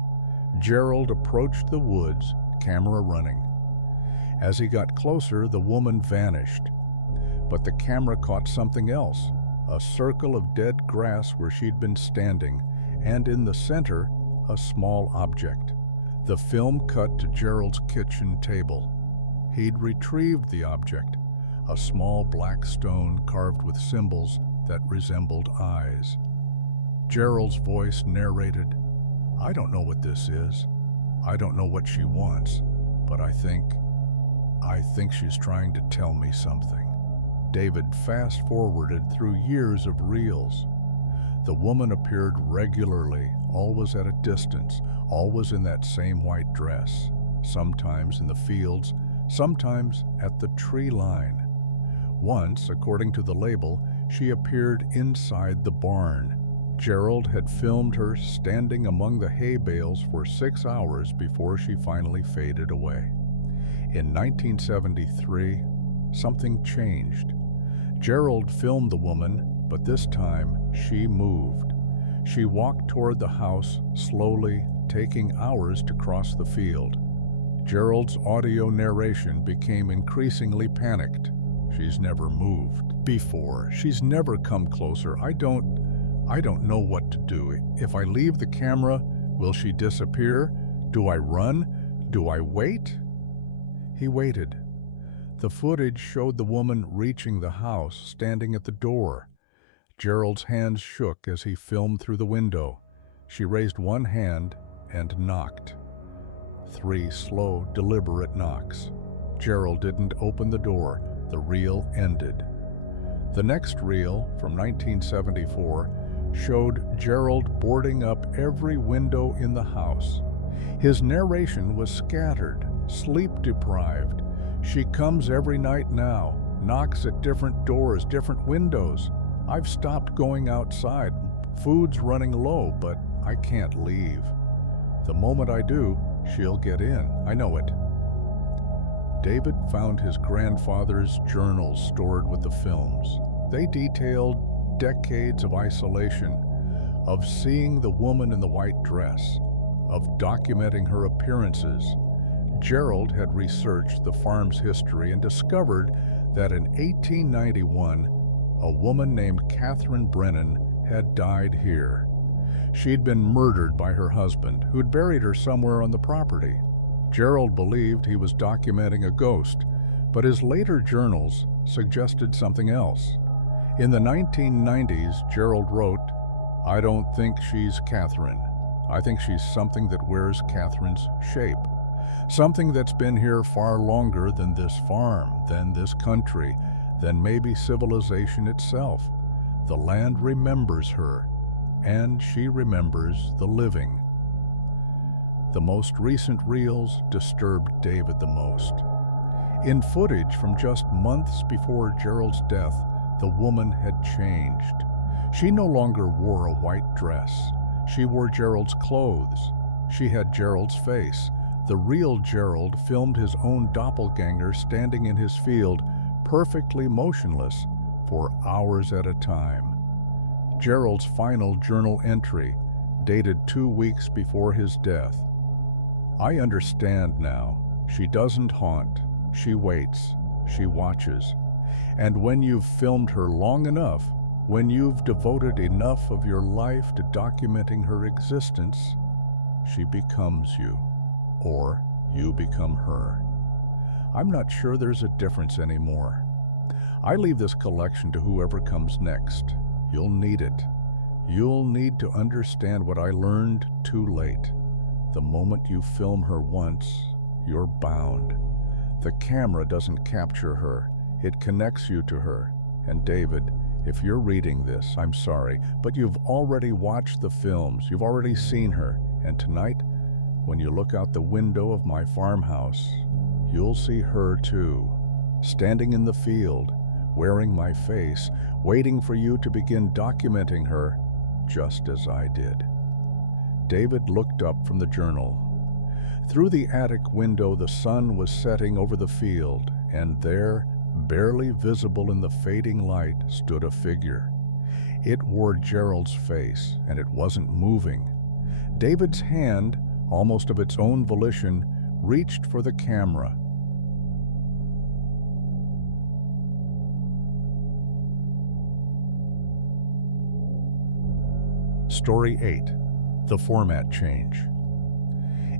Gerald approached the woods, camera running. As he got closer, the woman vanished. But the camera caught something else, a circle of dead grass where she'd been standing, and in the center, a small object. The film cut to Gerald's kitchen table. He'd retrieved the object, a small black stone carved with symbols that resembled eyes. Gerald's voice narrated, "I don't know what this is. I don't know what she wants, but I think she's trying to tell me something." David fast-forwarded through years of reels. The woman appeared regularly, always at a distance, always in that same white dress, sometimes in the fields, sometimes at the tree line. Once, according to the label, she appeared inside the barn. Gerald had filmed her standing among the hay bales for 6 hours before she finally faded away. In 1973, something changed. Gerald filmed the woman, but this time she moved. She walked toward the house, slowly, taking hours to cross the field. Gerald's audio narration became increasingly panicked. "She's never moved before. She's never come closer. I don't know what to do. If I leave the camera, will she disappear? Do I run? Do I wait?" He waited. The footage showed the woman reaching the house, standing at the door. Gerald's hands shook as he filmed through the window. She raised one hand and knocked. 3 slow, deliberate knocks. Gerald didn't open the door. The reel ended. The next reel, from 1974, showed Gerald boarding up every window in the house. His narration was scattered, sleep-deprived. "She comes every night now, knocks at different doors, different windows. I've stopped going outside. Food's running low, but I can't leave. The moment I do, she'll get in. I know it." David found his grandfather's journals stored with the films. They detailed decades of isolation, of seeing the woman in the white dress, of documenting her appearances. Gerald had researched the farm's history and discovered that in 1891, a woman named Catherine Brennan had died here. She'd been murdered by her husband, who'd buried her somewhere on the property. Gerald believed he was documenting a ghost, but his later journals suggested something else. In the 1990s, Gerald wrote, "I don't think she's Catherine. I think she's something that wears Catherine's shape. Something that's been here far longer than this farm, than this country, than maybe civilization itself. The land remembers her, and she remembers the living." The most recent reels disturbed David the most. In footage from just months before Gerald's death, the woman had changed. She no longer wore a white dress. She wore Gerald's clothes. She had Gerald's face. The real Gerald filmed his own doppelganger standing in his field, perfectly motionless, for hours at a time. Gerald's final journal entry, dated 2 weeks before his death. "I understand now. She doesn't haunt. She waits. She watches. And when you've filmed her long enough, when you've devoted enough of your life to documenting her existence, she becomes you, or you become her. I'm not sure there's a difference anymore. I leave this collection to whoever comes next. You'll need it. You'll need to understand what I learned too late. The moment you film her once, you're bound. The camera doesn't capture her. It connects you to her. And David, if you're reading this, I'm sorry, but you've already watched the films. You've already seen her. And tonight, when you look out the window of my farmhouse, you'll see her too, standing in the field, wearing my face, waiting for you to begin documenting her, just as I did." David looked up from the journal. Through the attic window, the sun was setting over the field, and there, barely visible in the fading light, stood a figure. It wore Gerald's face, and it wasn't moving. David's hand, almost of its own volition, reached for the camera. Story 8. The Format Change.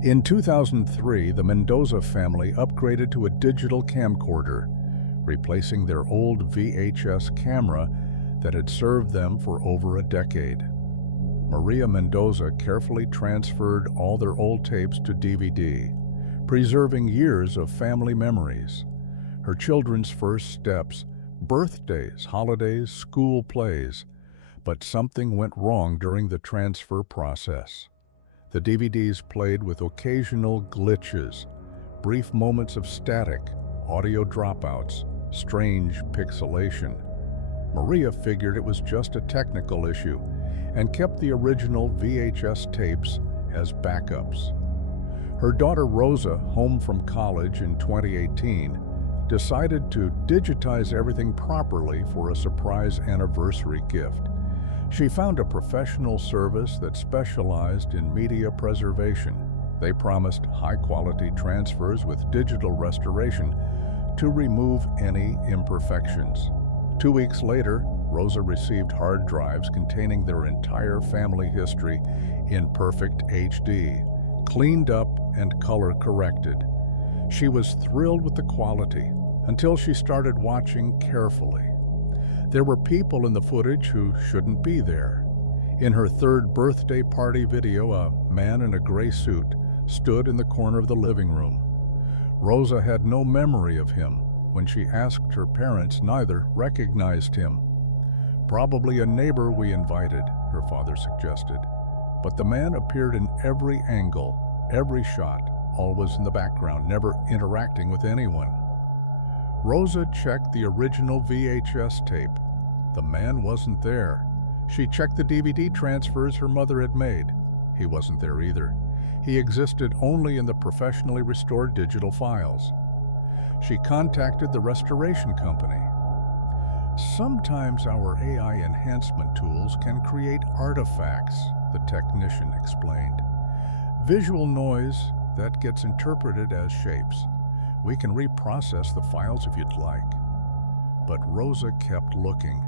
In 2003, the Mendoza family upgraded to a digital camcorder, replacing their old VHS camera that had served them for over a decade. Maria Mendoza carefully transferred all their old tapes to DVD, preserving years of family memories. Her children's first steps, birthdays, holidays, school plays. But something went wrong during the transfer process. The DVDs played with occasional glitches, brief moments of static, audio dropouts, strange pixelation. Maria figured it was just a technical issue and kept the original VHS tapes as backups. Her daughter Rosa, home from college in 2018, decided to digitize everything properly for a surprise anniversary gift. She found a professional service that specialized in media preservation. They promised high-quality transfers with digital restoration to remove any imperfections. 2 weeks later, Rosa received hard drives containing their entire family history in perfect HD, cleaned up and color-corrected. She was thrilled with the quality until she started watching carefully. There were people in the footage who shouldn't be there. In her third birthday party video, a man in a gray suit stood in the corner of the living room. Rosa had no memory of him. When she asked her parents, neither recognized him. "Probably a neighbor we invited," her father suggested. But the man appeared in every angle, every shot, always in the background, never interacting with anyone. Rosa checked the original VHS tape. The man wasn't there. She checked the DVD transfers her mother had made. He wasn't there either. He existed only in the professionally restored digital files. She contacted the restoration company. Sometimes our AI enhancement tools can create artifacts, the technician explained. Visual noise that gets interpreted as shapes. We can reprocess the files if you'd like. But Rosa kept looking.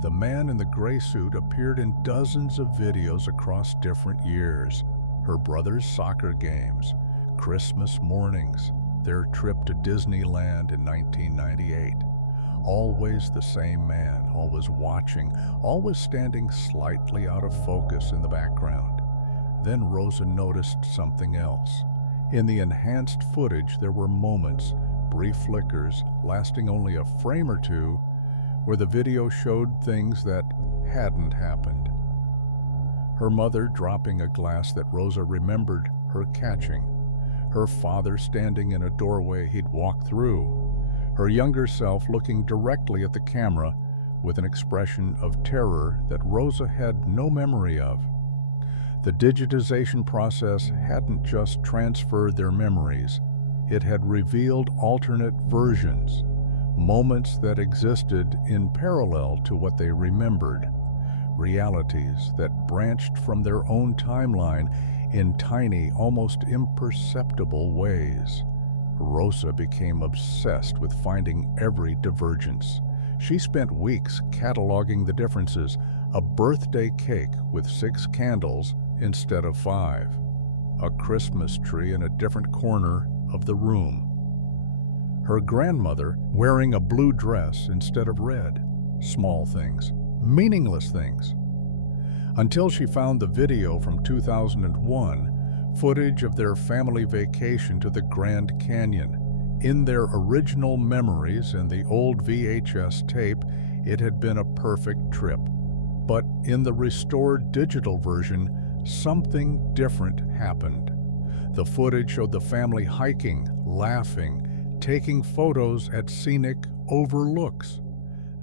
The man in the gray suit appeared in dozens of videos across different years. Her brother's soccer games, Christmas mornings, their trip to Disneyland in 1998. Always the same man, always watching, always standing slightly out of focus in the background. Then Rosa noticed something else. In the enhanced footage, there were moments, brief flickers, lasting only a frame or two, where the video showed things that hadn't happened. Her mother dropping a glass that Rosa remembered her catching. Her father standing in a doorway he'd walked through. Her younger self looking directly at the camera with an expression of terror that Rosa had no memory of. The digitization process hadn't just transferred their memories, it had revealed alternate versions, moments that existed in parallel to what they remembered, realities that branched from their own timeline in tiny, almost imperceptible ways. Rosa became obsessed with finding every divergence. She spent weeks cataloging the differences, a birthday cake with 6 candles instead of 5, a Christmas tree in a different corner of the room, her grandmother wearing a blue dress instead of red. Small things, meaningless things. Until she found the video from 2001, footage of their family vacation to the Grand Canyon. In their original memories and the old VHS tape, it had been a perfect trip. But in the restored digital version, something different happened. The footage showed the family hiking, laughing, taking photos at scenic overlooks.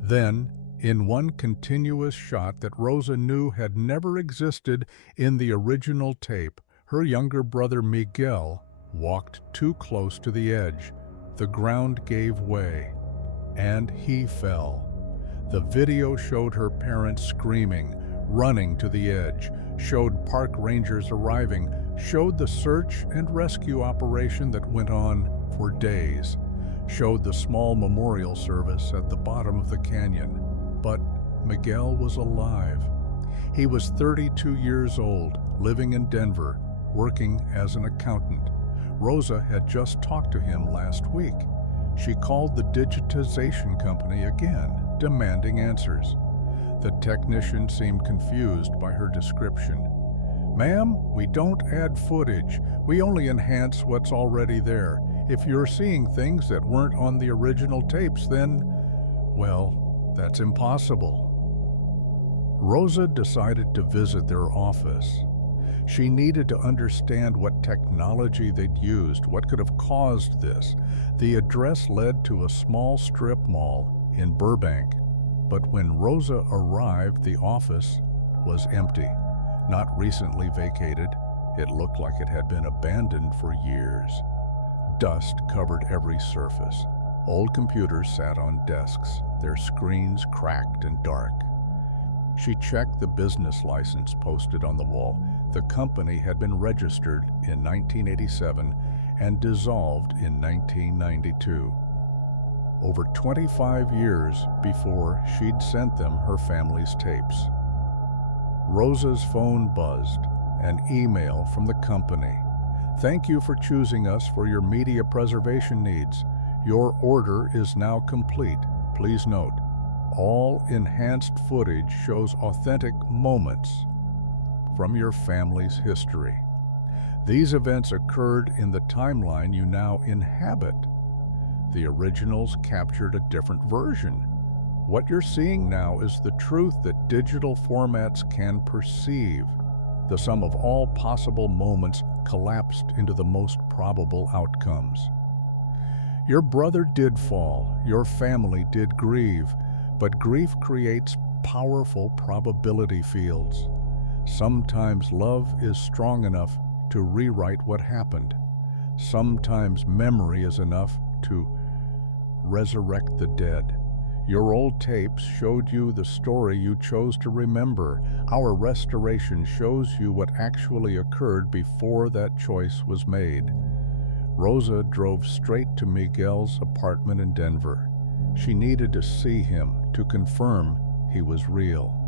Then, in one continuous shot that Rosa knew had never existed in the original tape, her younger brother Miguel walked too close to the edge. The ground gave way, and he fell. The video showed her parents screaming, running to the edge, showed park rangers arriving, showed the search and rescue operation that went on for days, showed the small memorial service at the bottom of the canyon. But Miguel was alive. He was 32 years old, living in Denver, working as an accountant. Rosa had just talked to him last week. She called the digitization company again, demanding answers. The technician seemed confused by her description. "Ma'am, we don't add footage. We only enhance what's already there. If you're seeing things that weren't on the original tapes, then, well, that's impossible." Rosa decided to visit their office. She needed to understand what technology they'd used, what could have caused this. The address led to a small strip mall in Burbank, but when Rosa arrived, the office was empty. Not recently vacated, it looked like it had been abandoned for years. Dust covered every surface. Old computers sat on desks, their screens cracked and dark. She checked the business license posted on the wall. The company had been registered in 1987 and dissolved in 1992. Over 25 years before she'd sent them her family's tapes. Rosa's phone buzzed, an email from the company. "Thank you for choosing us for your media preservation needs. Your order is now complete. Please note, all enhanced footage shows authentic moments from your family's history. These events occurred in the timeline you now inhabit. The originals captured a different version. What you're seeing now is the truth that digital formats can perceive. The sum of all possible moments collapsed into the most probable outcomes. Your brother did fall, your family did grieve, but grief creates powerful probability fields. Sometimes love is strong enough to rewrite what happened. Sometimes memory is enough to resurrect the dead. Your old tapes showed you the story you chose to remember. Our restoration shows you what actually occurred before that choice was made. Rosa drove straight to Miguel's apartment in Denver. She needed to see him, to confirm he was real.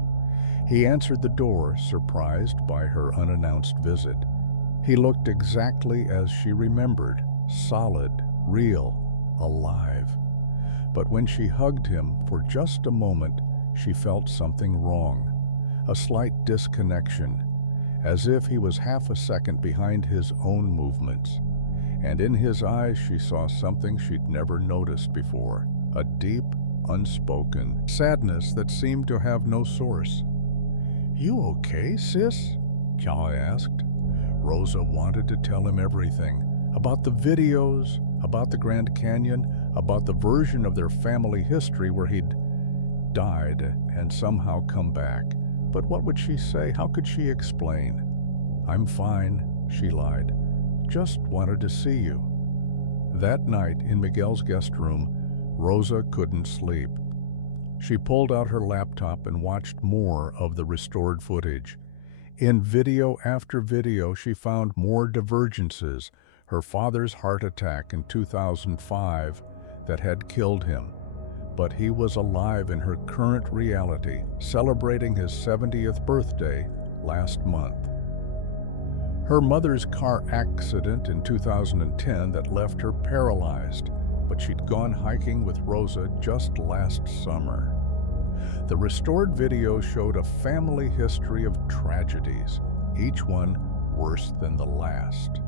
He answered the door, surprised by her unannounced visit. He looked exactly as she remembered, solid, real, alive. But when she hugged him for just a moment, she felt something wrong, a slight disconnection, as if he was half a second behind his own movements. And in his eyes she saw something she'd never noticed before, a deep, unspoken sadness that seemed to have no source. "You okay, sis?" Kya asked. Rosa wanted to tell him everything, about the videos, about the Grand Canyon, about the version of their family history where he'd died and somehow come back. But what would she say? How could she explain? "I'm fine," she lied. "Just wanted to see you." That night in Miguel's guest room, Rosa couldn't sleep. She pulled out her laptop and watched more of the restored footage. In video after video, she found more divergences. Her father's heart attack in 2005 that had killed him. But he was alive in her current reality, celebrating his 70th birthday last month. Her mother's car accident in 2010 that left her paralyzed, but she'd gone hiking with Rosa just last summer. The restored video showed a family history of tragedies, each one worse than the last.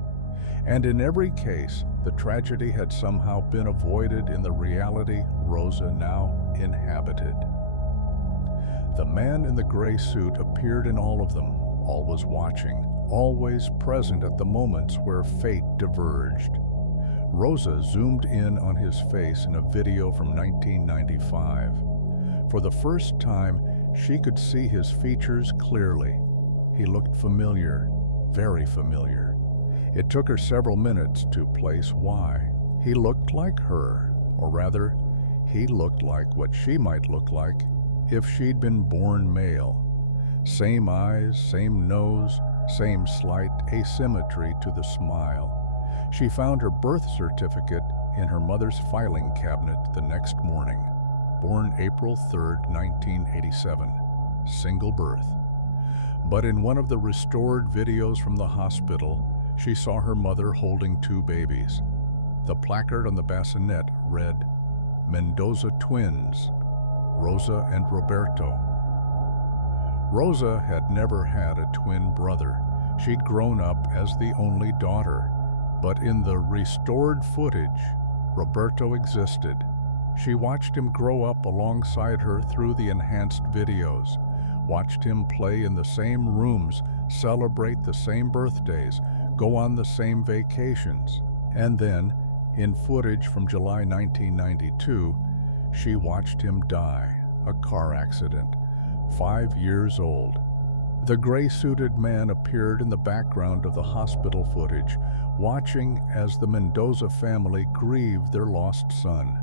And in every case, the tragedy had somehow been avoided in the reality Rosa now inhabited. The man in the gray suit appeared in all of them, always watching, always present at the moments where fate diverged. Rosa zoomed in on his face in a video from 1995. For the first time, she could see his features clearly. He looked familiar, very familiar. It took her several minutes to place why. He looked like her, or rather, he looked like what she might look like if she'd been born male. Same eyes, same nose, same slight asymmetry to the smile. She found her birth certificate in her mother's filing cabinet the next morning. Born April 3rd, 1987. Single birth. But in one of the restored videos from the hospital, she saw her mother holding two babies. The placard on the bassinet read, "Mendoza Twins, Rosa and Roberto." Rosa had never had a twin brother. She'd grown up as the only daughter. But in the restored footage, Roberto existed. She watched him grow up alongside her through the enhanced videos, watched him play in the same rooms, celebrate the same birthdays, go on the same vacations. And then, in footage from July 1992, she watched him die, a car accident, 5 years old. The gray-suited man appeared in the background of the hospital footage, watching as the Mendoza family grieved their lost son.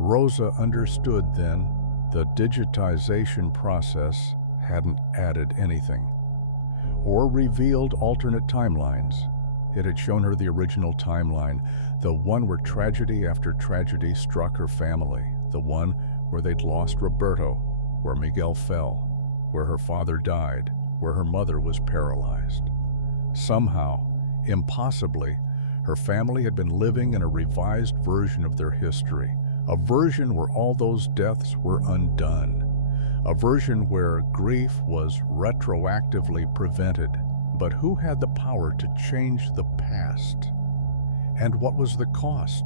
Rosa understood then the digitization process hadn't added anything, or revealed alternate timelines. It had shown her the original timeline, the one where tragedy after tragedy struck her family, the one where they'd lost Roberto, where Miguel fell, where her father died, where her mother was paralyzed. Somehow, impossibly, her family had been living in a revised version of their history, a version where all those deaths were undone, a version where grief was retroactively prevented. But who had the power to change the past? And what was the cost?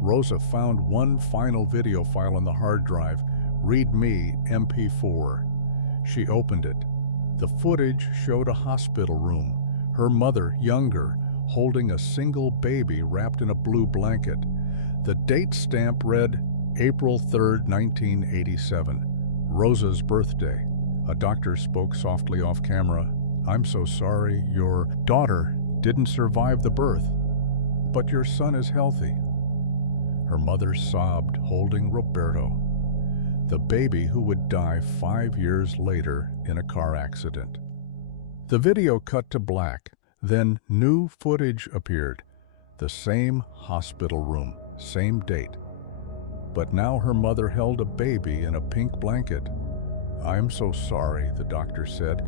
Rosa found one final video file on the hard drive, README MP4. She opened it. The footage showed a hospital room, her mother, younger, holding a single baby wrapped in a blue blanket. The date stamp read April 3rd, 1987, Rosa's birthday. A doctor spoke softly off camera. "I'm so sorry, your daughter didn't survive the birth, but your son is healthy." Her mother sobbed, holding Roberto, the baby who would die 5 years later in a car accident. The video cut to black. Then new footage appeared. The same hospital room, same date. But now her mother held a baby in a pink blanket. "I'm so sorry," the doctor said.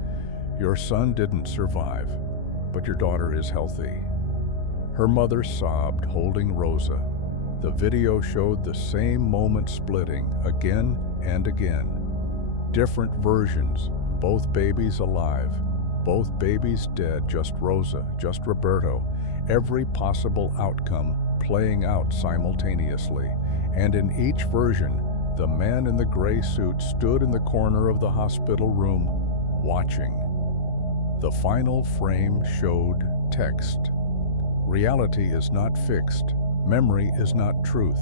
"Your son didn't survive, but your daughter is healthy." Her mother sobbed, holding Rosa. The video showed the same moment splitting again and again. Different versions, both babies alive, both babies dead, just Rosa, just Roberto, every possible outcome playing out simultaneously. And in each version, the man in the gray suit stood in the corner of the hospital room, watching. The final frame showed text. "Reality is not fixed. Memory is not truth.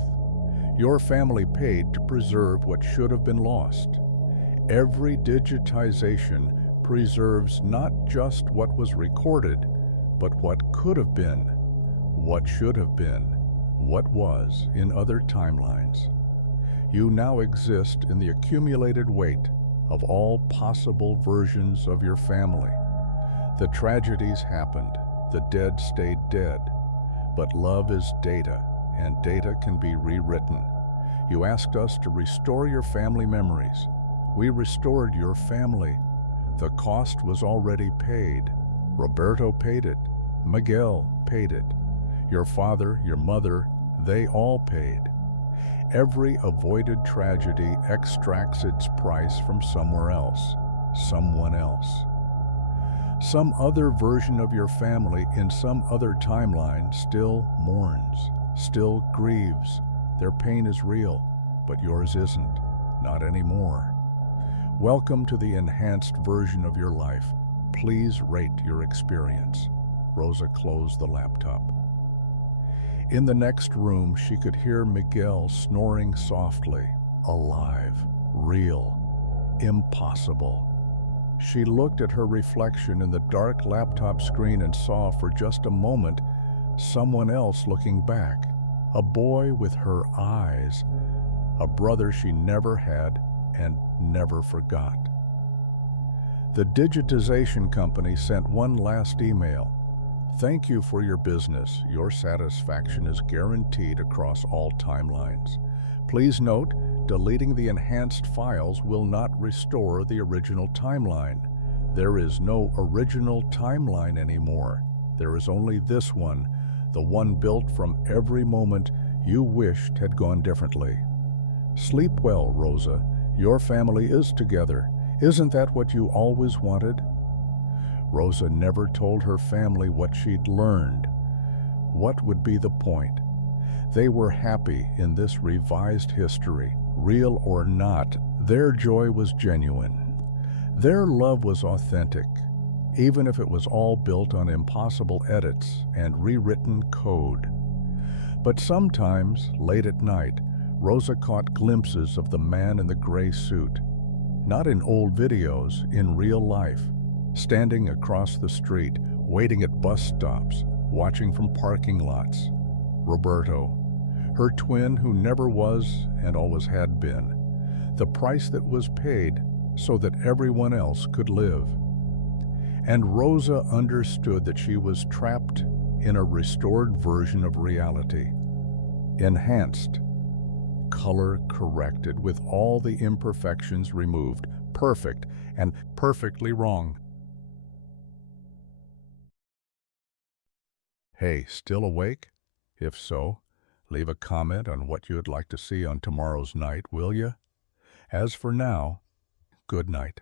Your family paid to preserve what should have been lost. Every digitization preserves not just what was recorded, but what could have been, what should have been, what was in other timelines. You now exist in the accumulated weight of all possible versions of your family. The tragedies happened, the dead stayed dead, but love is data, and data can be rewritten. You asked us to restore your family memories. We restored your family. The cost was already paid. Roberto paid it. Miguel paid it. Your father, your mother, they all paid. Every avoided tragedy extracts its price from somewhere else, someone else. Some other version of your family in some other timeline still mourns, still grieves. Their pain is real, but yours isn't, not anymore. Welcome to the enhanced version of your life. Please rate your experience." Rosa closed the laptop. In the next room, she could hear Miguel snoring softly. Alive, real, impossible. She looked at her reflection in the dark laptop screen and saw for just a moment someone else looking back. A boy with her eyes, a brother she never had and never forgot. The digitization company sent one last email. "Thank you for your business. Your satisfaction is guaranteed across all timelines. Please note, deleting the enhanced files will not restore the original timeline. There is no original timeline anymore. There is only this one, the one built from every moment you wished had gone differently. Sleep well, Rosa. Your family is together. Isn't that what you always wanted?" Rosa never told her family what she'd learned. What would be the point? They were happy in this revised history. Real or not, their joy was genuine. Their love was authentic, even if it was all built on impossible edits and rewritten code. But sometimes, late at night, Rosa caught glimpses of the man in the gray suit. Not in old videos, in real life. Standing across the street, waiting at bus stops, watching from parking lots. Roberto, her twin who never was and always had been. The price that was paid so that everyone else could live. And Rosa understood that she was trapped in a restored version of reality. Enhanced, color corrected with all the imperfections removed, perfect and perfectly wrong. Hey, still awake? If so, leave a comment on what you would like to see on tomorrow's night, will you? As for now, good night.